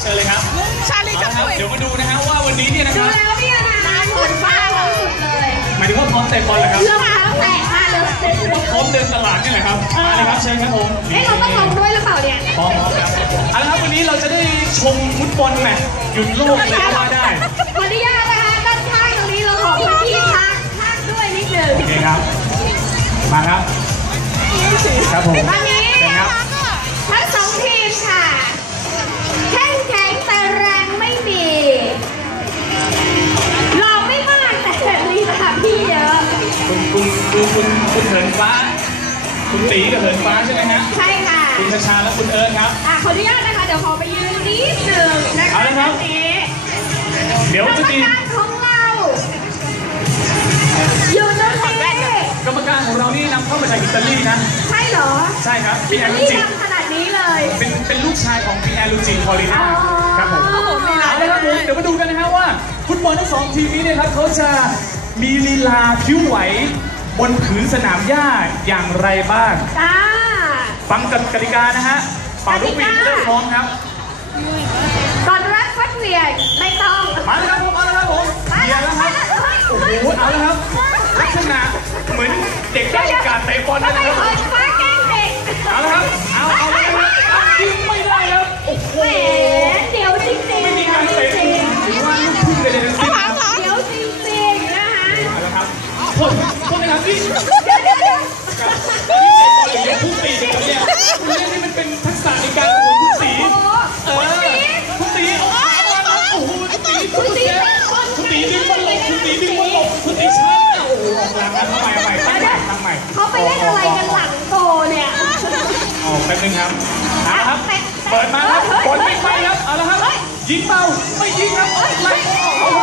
เชิญเลยครับชาลีเอากับละครับคุยเดี๋ยวมาดูนะฮะว่าวันนี้เนี่ยนะคดูรับแล้วเนี่ยนะเหมือนฟ้าเราสุดเลยหมายถึงว่าพร้อมเตะบอลเหรอครับรองเท้าแตะมาเลยพร้อมเดินตลาดนี่แหละครับมาเลยครับเชิญครับผมเอ๊ะเราต้องลงด้วยหรือเปล่าเนี่ยพร้อมพร้อมครับเอาละครับวันนี้เราจะได้ชมฟุตบอลแมตช์หยุดโลกเลยก็ว่าได้ขออนุญาต คุณคุณเหินฟ้า คุณตีกับเหินฟ้าใช่ไหมฮะใช่ค่ะคุณชาชาและคุณเอิร์ธครับ อะขออนุญาตนะคะเดี๋ยวขอไปยืนนิดหนึ่งนะคะเอาละครับ ตงนี้เดี๋ยวกรรจะมมีการของเราอยู่ตรงนี้กรรมการของเรานี่นำเข้ามาจากอิตาลีนะ ใช่เหรอใช่ครับพี่แออินตาลูลีจิดังขนาดนี้เลย เป็นเป็นลูกชายของพี่แอนลูจิพอลิน่าอ๋อ ครับผมเอาละครับผมเดี๋ยวมาดูกันนะครับว่าฟุตบอลทั้งสองทีมนี้เนี่ยครับเขาจะมีลีลาพิ้วไหว บนผืนสนามหญ้าอย่างไรบ้าง จ้า ฟังกติกานะฮะเป่าลูกหวีดเริ่มพร้อมครับ ก่อนรับฟัดเหวียงไม่ต้องมาเลยครับผมมาเลยครับผมไปเยียแล้ร์วแล้วครับโอ้โอ้โหเอาแล้วครับลักษณะเหมือนเด็กได้โอกาสเตะบอลทำนะไมครับเอิญฟ้าแกล้งเด็กเอาละครับเอาเอาเลยครับเอายิงไม่ได้ครับโอ้โหแหมเดี๋ยวจริงๆไม่มีเดี๋ยกาวรจเตะริงหรือว่าลูกทุ่งใดๆทั้งสิ้นครับๆเดี๋ยวจริงๆนะคะเอาละครับโทษโทษ นะครับนี่เดี๋ยวเดี๋ยวเดี๋ยวนี่เตะบอลหรือเลี้ยงผู้ตีกันเนี่ยคุณเล่นนี่มันเป็นทักษะในการโอ้โหคุณตีโอ้โหเออคุณตีเอาขามาครับโอ้โหคุณตีคุณตีคุณตีดึงบอลหลบคุณตีดึงบอลหลบคุณตีชาร์จโอ้โหออกหลังนะทำไมทำไมตั้งใหม่ตั้งใหม่เขาไปเล่นอะไรกันหลังโตเนี่ยอ๋อแป๊บนึงครับเอาละครับเปิดมาครับบอลไม่ไปครับเอาละครับยิงเบาไม่ยิงครับไล่โอ้โห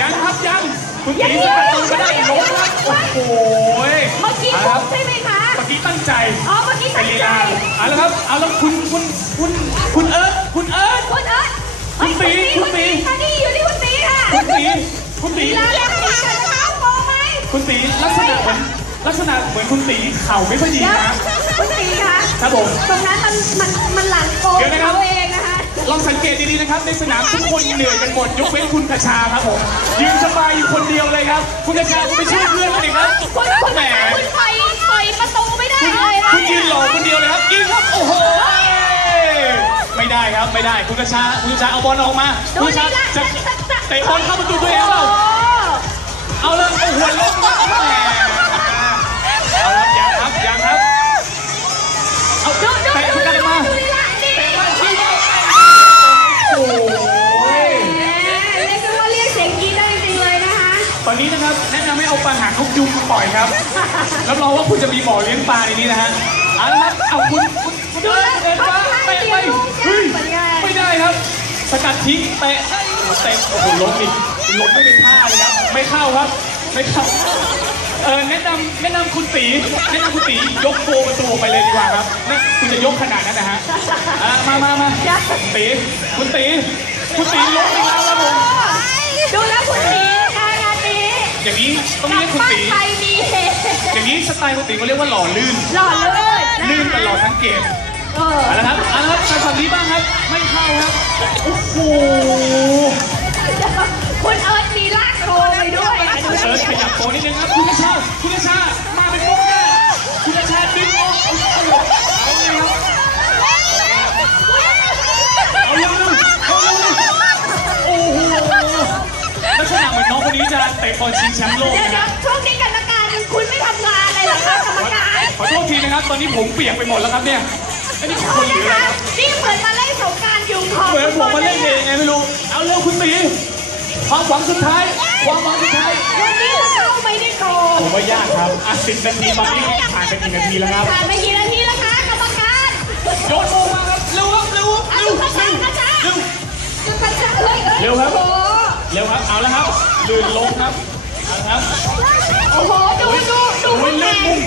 ยังครับยัง คุณตีสกัดตัวไม่ได้ล้มครับโอ้โหเมื่อกี้เอาฟุละครักบใช่ไหมคะ เมื่อกี้ตั้งใจอ๋อ เมื่อกี้เป็ตั้นงลีใจลาเอาละครับ เอาแล้วคุณคุณคุณคุณเอิร์ธคุณเอิร์ธคุณเอิร์ธเฮ้ยคุณตีคุณคุณตีตีค่ะนี่อยู่ที่คุณตีค่ะ คุณตีคุณตีลีลาเล่นตีกันนะคะโปไหมคุณตีลักษณะเหมือนลักษณะเหมือนคุณตีเข่าไม่ค่อยดีเดี๋ยวนะ คุณตีคะ ครับผม ตรงนั้นมันมันมันหลังโกงเดี๋ยวนะครับเขาเองนะคะ ลองสังเกตดีๆนะครับ ในสนามทุกคนเหนื่อยกันหมด ยกเว้นคุณกระชาครับผมยืนสบายอยู่คนเดียวเลยครับ คุณกระชาคุณไปช่วยเพื่อนมาดิครับคุณคุณแหมคุณปล่อยปล่อยประตูไม่ได้คุณเลยนะคุณยืนหล่อคนเดียวเลยครับยิงครับโอ้โหไม่ได้ครับไม่ได้คุณกระชาคุณกระชาเอาบอลออกมาดูคุณกระลีชาลาจะเตะบอลเข้าประตูตัวเองโอ้เปล่าโหเอาเลยโอ้โหลงครับแหม ยุงมาปล่อยครับรับรองว่าคุณจะมีบ่อเลี้ยงปลาในนี้นะฮะเอาละครับเอาคุณคุณคุณดูเดิแล้นวเดินค่อนมาข้างเตะเสีไปยงลูกเฮ้ยยากเหมือนกันไม่ได้ครับ สกัดทิ้งเตะเตะโอ้โหล้มอีกล้มไม่เป็นท่าเลยครับไม่เข้าครับไม่เข้าเออแนะนำแนะนำคุณตีแนะนำคุณตียกโฟประตูออกไปเลยดีกว่าครับนะคุณจะยกขนาดนั้นนะฮะอะมามามาตีคุณตีคุณตีล้มอีก อย่างนี้ต้องกลับเรียกคุณบ้านตีไปมีเหตุอย่างนี้สไตล์คุณตีเขาเรียกว่าหล่อลื่น หล่อเลยนะลื่นตลอดทั้งเกมเออเอาละครับเอาละครับทางฝั่งนี้บ้างครับ ไม่เข้าครับ โอ้โห คุณเอิร์ธมีลากโคไปด้วยอะดูเอิร์ธขยับโตนิดนึงครับ คุณกระชาคุณกระชามาเป็นปุ๊บแน่คุณกระชาดึงออกเอา เตะบอลชิงแชมป์โลกเดี๋ยวนะคเดี๋ยรัวบช่วงนี้กรรมการคุณไม่ทำงานเลยเหรอคะกรรมการขอโทษทีนะครับ ตอนนี้ผมเปียกไปหมดแล้วครับเนี่ยอันนี้โทคษนหรืนะออะไรคะครับนี่เหมือนมาเล่นสงกรารยุงทองเหมือนผมมาเล่นเองไงไม่รู้ เอาเร็วคุณตีความหวังสุดท้าย ความหวังสุดท้ายวันนี้จะเข้าไปในโกผมว่ายากครับอะสิบนาทีตอนนี้ผ่านไปกี่นาทีแล้วครับผ่านไปกี่นาทีแล้วคะกรรมการโยนโมงมาครับเร็วครับเร็วครับอะเร็วดูกระชากกระชากเร็วดูกระชากเฮ้ยอ้ยเร็วครับโอ้โหเร็วครับเอาแล้วครับ ลื่นล้มครับนะครับ โอ้โห ดูดูดูโอ้ลื่นมุ่ง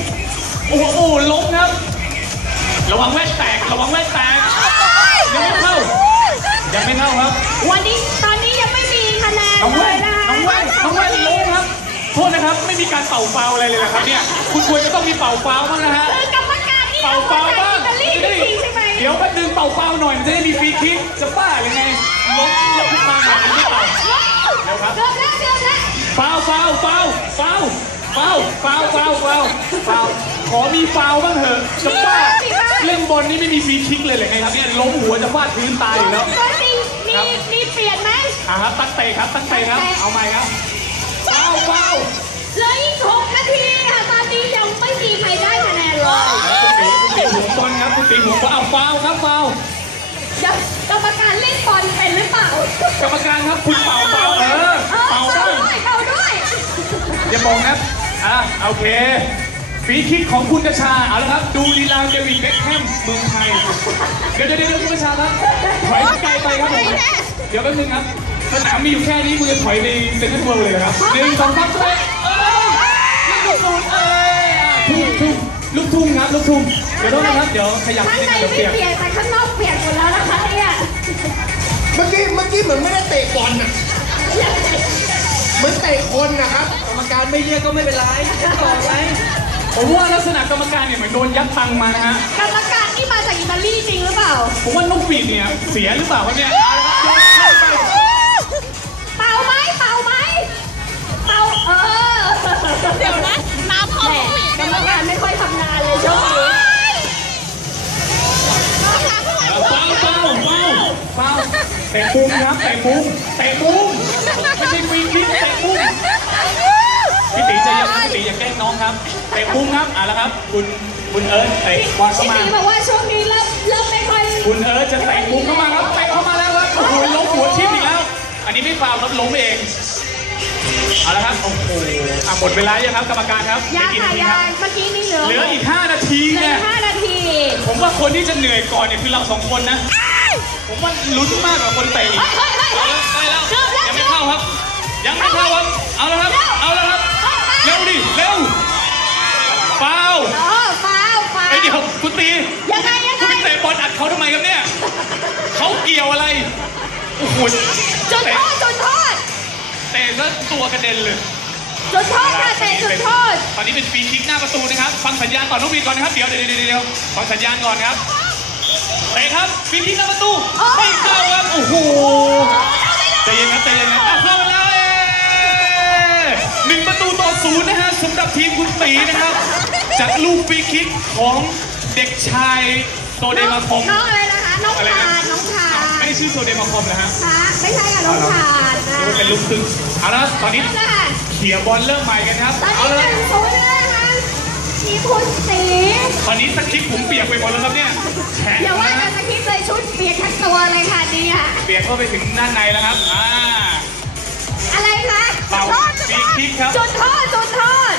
โอ้โหล้มครับ ระวังแว่นแตก ระวังแว่นแตก ยังไม่เข้า ยังไม่เข้าครับ วันนี้ตอนนี้ยังไม่มีคะแนนน้องเลว่นยนะคะน้องแว่นน้องแว่นล้มครับ โทษนะครับ ไม่มีการเป่าฟาวอะไรเลยนะครับเนี่ย คุณควรจะต้องมีเป่าฟาวบ้างนะฮะ คือกรรมการนี่เป่าฟาวบ้างรีบจริใช่ไหมเดี๋ยวแป๊บนึงเป่าฟาวหน่อย มันจะได้มีฟรีคิกจะป้าหรือไงล้มล้วคุณมาหาไม่เป่า กือบแล้วเกือบแล้วฟาวฟาวฟาวฟาวฟาวฟาวฟาวฟาวฟาวขอมีฟาวบ้างเถอะจะบ้าเล่นบอลนี่ไม่มีฟรีคิกเลยเหรือไงครับเนี่ยล้มหัวจะฟาดพื้นตายอยู่แล้วตัวจริงมีมีเปลี่ยนไหมอะครับตั้งเตะครับตั้งเตะครับเอาใหม่ครับฟาวฟาวเหลืออีกหกนาทีค่ะตอนนี้ยังไม่มีใครได้คะแนนเลยคุณตีคุณตีหัวบอลครับคุณตีหัวบอลเอาฟาวครับฟาว กรรมการครับคุณเป่าเป่าเออเออเป่าเป่าบ้างด้วยเป่าด้วยอย่ามองครับอะโอเคฟรีคิกของคุณกระชาเอาละครับ ดูลีลาเดวิดเบ็คแฮมเมืองไทยเดี๋ยวเดี๋ยวเดี๋ยวคุณกระชาครับถอยไกลไปครับผมเดี๋ยวแป๊บนึงครับสนามมีอยู่แค่นี้คุณจะถอยในเซ็นทรัลเวิลด์เลยเหรอครับหนึ่งสองสามเอ้ยเอ้ยลูกทุ่งเอ้ยอะทุ่งทุ่งลูกทุ่งครับลูกทุ่งเดี๋ยวโทษนะครับเดี๋ยวขยับข้างนิดในนึงเดี๋ยวไม่เปียกเปลี่ยนแต่ข้างนอกเปลี่ยนหมดแล้วนะคะเนี่ยเมื่อกี้เมื่อกี้เหมือนไม่ได้เตะบอลน่ะเหมือนเตะคนนะครับ กรรมการไม่เรียกก็ไม่เป็นไรต่อไหมผมว่าลักษณะกรรมการเนี่ยเหมือนโดนยัดตังค์มานะฮะ กรรมการนี่มาจากอิตาลีจริงหรือเปล่า ผมว่านกหวีดเนี่ยเสียหรือเปล่าครับเนี่ยเป่าไหมเป่าไหมเป่าเออ เดี๋ยวนะ น้ำเข้าแหมผู้หญิงกรรมการไม่ค่อยทำงานเลยช่วงนี้ เฝ้าเฝ้าเฝ้าเฝ้า เตะมุมครับเตะมุมเตะมุมไม่ใช่ฟรีคิกเตะมุมพี่ตีใจเย็นครับพี่ตีอย่าแกล้งน้องครับเตะมุมครับเอาละครับ คุณคุณเอิร์ธเตะบอลเข้าพี่มาตีบอกว่าช่วงนี้เริ่มเริ่มไม่ค่อยคุณเอิร์ธจะเตะมุมเข้ามาครับเตะเข้ามาแล้วครับโอ้โหล้มหัวทิ่มอีกแล้ว อันนี้ไม่ฟาวครับล้มเองเอาละครับโอ้โหอะหมดเวลายังครับกรรมการครับยาไม่กี่ค่ะนาทียาครับเมื่อกี้นี่เหลือเหลืออีก 5 นาทีเหลืเนี่อยห้านาที ผมว่าคนที่จะเหนื่อยก่อนเนี่ยคือเราสองคนนะ ผมว่าลุ้นมากกว่าคนเตะอีกเฮ้ยเฮ้ยเฮ้ยเอาเฮ้ยแล้วใกล้แล้วเกือบแล้ว ยังไม่เข้าครับ ยังไม่เข้าครับ เอาแล้วครับ เอาแล้วครับ เร็วดิ เร็วฟาวเออฟาวฟาวไอ้ยเดี๋ยวคุณตี ยังไงยังคุณไงไปเตะบอลอัดเขาทำไมครับเนี่ย เขาเกี่ยวอะไร โอ้โหจุดเตะโทษจุดโทษเตะซะตัวกระเด็นเลยจุดโทษค่ะเตะจุดโทษ ตอนนี้เป็นฟรีคิกหน้าประตูนะครับ ฟังสัญญาณก่อนน้องวีก่อนนะครับ เดี๋ยวเดี๋ยวเดี๋ยวเดี๋ยวฟังสัญญาณก่อนครับ เตะครับฟรีคิกหน้าประตูไม่เข้าครับโอ้โหใจเย็นครับใจเย็นครับอะเข้ามาแล้วเอ๊หนึ่งประตูต่อศูนย์นะฮะสำหรับทีมคุณตีนะครับจากลูกฟรีคิกของเด็กชายโซเดมาคอมน้องอะไรนะคะน้องอะไรทานะนน้องทานไม่ได้ชื่อโซเดมาคอมนะฮะคะไม่ใช่ค่ะน้องทานนะดูเป็นลูกครึ่งเอาละตอนนี้นั่นแหละค่ะเขี่ยร์บอลเริ่มใหม่กันครับตอนเอานี้ละหนึ่งศูนย์แล้วนะคะที มคุณสีตอนนี้สคริปต์ผมเปียกไปหมดแล้วครับเนี่ยแฉะอย่าว่านะแต่ฮะสคริปต์เลยชุดเปียกทั้งตัวเลยค่ะเนี่ยเปียกเข้าไปถึงด้านในแล้วครับ อ่า อะไรคะเป่าฟรีคิกครับ จุดโทษจุดโทษ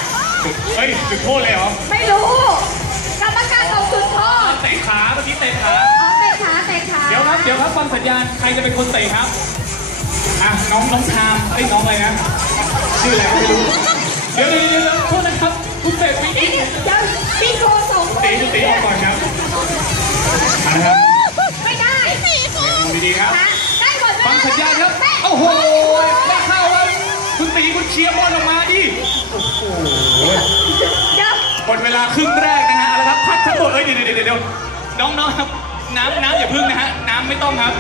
เฮ้ยจุดโทษเลยเหรอไม่รู้กรรมการบอกจุดโทษเตะขาเมื่อกี้เตะขา อ๋อเตะขาเตะขาเดี๋ยวครับ เดี๋ยวครับฟังสัญญาณ ใครจะเป็นคนเตะครับ อะน้องน้องทามไอ้ยน้องอะไรนะ ชื่ออะไรไม่รู้ เดี๋ยวเดี๋ยวเดี๋ยวเดี๋ยวโทษนะ เอาละครับไม่ได้ดูดีๆครับค่ะได้หมดฟังสัญญาณครับโอ้โหไม่เข้าครับคุณตีคุณเคลียร์บอลออกมาดิโอ้โหเดี๋ยวหมดเวลาครึ่งแรกนะฮะเอาละครับพักทั้งหมดเอ้ยเดี๋ยวเดี๋ยวเดี๋ยวเดี๋ยวน้องๆครับน้ำน้ำอย่าพึ่งนะฮะน้ำไม่ต้องครับ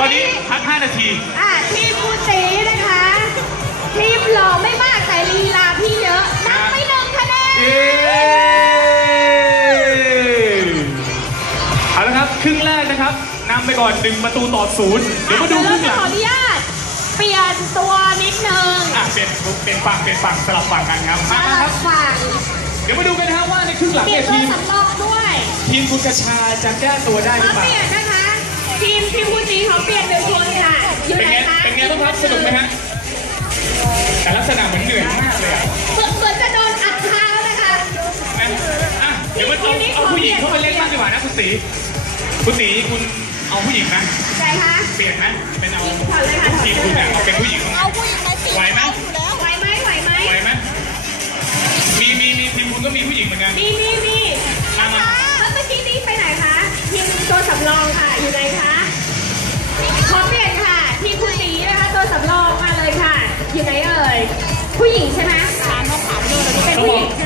ตอนนี้พัก5นาทีอะทีมคุณตีนะคะทีมหล่อไม่มากแต่ลีลาพี่เยอะนำไปหนึ่งคะแนน รับครึ่งแรกนะครับนำไปก่อนหนึ่งประตูต่อศูนย์เดี๋ยวมาดูคเรารึ่งจะหลัของอนุญาต เปลี่ยนตัวนิดนึงอะเปลี่ยนเปลี่ยนฝั่งเปลี่ยนฝั่งสลับฝั่งกันครับสมาลัครับบฝั่งเดี๋ยวมาดูกันนะครับว่าในครึ่งหลังเปลี่เนี่ยยนตัวทีมสำรองด้วย ทีมคุณกระชาจะแก้ตัวได้หขรืออเปล่าเปลี่ยนนะคะ ทีมทีมคุณตีเขาเปลี่ยนเป็นคนค่ะ อยู่เป็นไหนไงคะเป็นไงบ้างครับสนุกไหมฮะแต่ลักษณะเหมือนเหนื่อยมากเลยอะ เหมือนเหมือนจะโดนอัดเท้านะคะ นะอะเดี๋ยวมันเอาเอาผู้หญิงเข้าไปเล่นบ้างดีกว่านะคุณตี คุณตีคุณเอาผู้หญิงนะใช่คะเปลี่ยนนะเป็นเอาถอดเลยค่ะถอดทีมเลคุณยเนี่ยเอาเป็นผู้หญิงเข้ามาเอาผู้หญิงไปปีไหวไหมอยู่แล้วไหวไหมไหวไหมไหวไหมมีมีมีทีมคุณก็มีผู้หญิงเหมือนกันมีมีมีมามาแล้วเมื่อกี้นี้ไปไหนคะทีมตัวสำรองค่ะอยู่ไหนคะขอเปลี่ยนค่ะทีมคุณตีนะคะตัวสำรองมาเลยค่ะอยู่ไหนเอ่ยผู้หญิงใช่ไหมถามต้องถามด้วยเป็นผู้หญิงใช่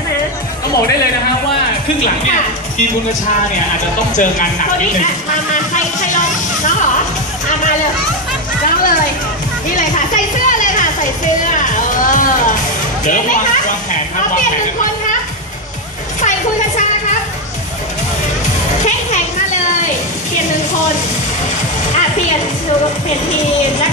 ไหมต้อง บอกได้เลยนะครับว่าครึ่งหลังเนี่ยทีมบุญกระชาเนี่ยอาจจะต้องเจองานหนักคนนินี้ดนึง อะมามาใครใครลองน้องเหรออามาเลยน้องเลยนี่เลยค่ะใส่เสื้อเลยค่ะใส่เสื้อเออเดี๋ยววางคะเอาเปลี่ยนหนึ่งคนครับใส่คุณกระชาครับแข็งแข็งมาเลย เปลี่ยนหนึ่งคนอะเปลี่ยนหนูเปลี่ยนทีมนะ